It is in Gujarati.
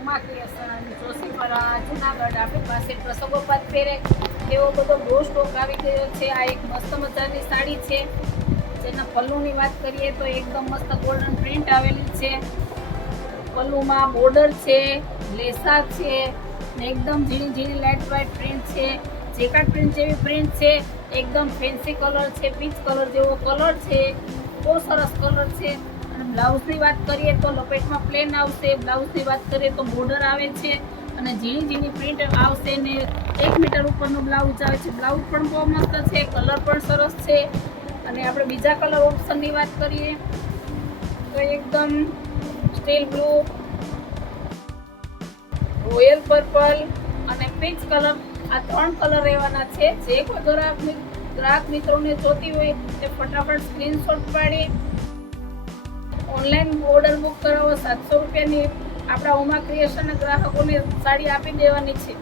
ઉમા ક્રિએશન, જોશીપરા, જુનાગઢ આપણી પાસે પ્રસંગોપાત પહેરે એવો બધો બહુ સ્ટોક આવી ગયો છે. આ એક મસ્ત મજાની સાડી છે જેના પલ્લુની વાત કરીએ તો એકદમ મસ્ત ગોલ્ડન પ્રિન્ટ આવેલી છે. પલ્લુમાં બોર્ડર છે, લેસા છે, એકદમ ઝીણી ઝીણી લાઇટ વાઇટ પ્રિન્ટ છે, જેકાર્ડ પ્રિન્ટ જેવી પ્રિન્ટ છે. એકદમ ફેન્સી કલર છે, પીચ કલર જેવો કલર છે, બહુ સરસ કલર છે. અને બ્લાઉઝની વાત કરીએ તો લપેટમાં પ્લેન આવશે. બ્લાઉઝની વાત કરીએ તો બોર્ડર આવે છે અને ઝીણી ઝીણી પ્રિન્ટ આવશે ને 1 મીટર ઉપરનો બ્લાઉઝ આવે છે. બ્લાઉઝ પણ બહુ મસ્ત છે, કલર પણ સરસ છે. અને આપણે બીજા કલર ઓપ્શનની વાત કરીએ તો એકદમ સ્ટીલ બ્લુ, રોયલ પર્પલ અને પીચ કલર, આ 3 કલર રહેવાના છે. જે કોઈ ગ્રાહક મિત્રોને જોતી હોય તે ફટાફટ સ્ક્રીનશોટ પાડી ઓનલાઈન ઓર્ડર બુક કરાવો. 700 રૂપિયાની આપણા ઉમા ક્રિએશનના ગ્રાહકોને સાડી આપી દેવાની છે.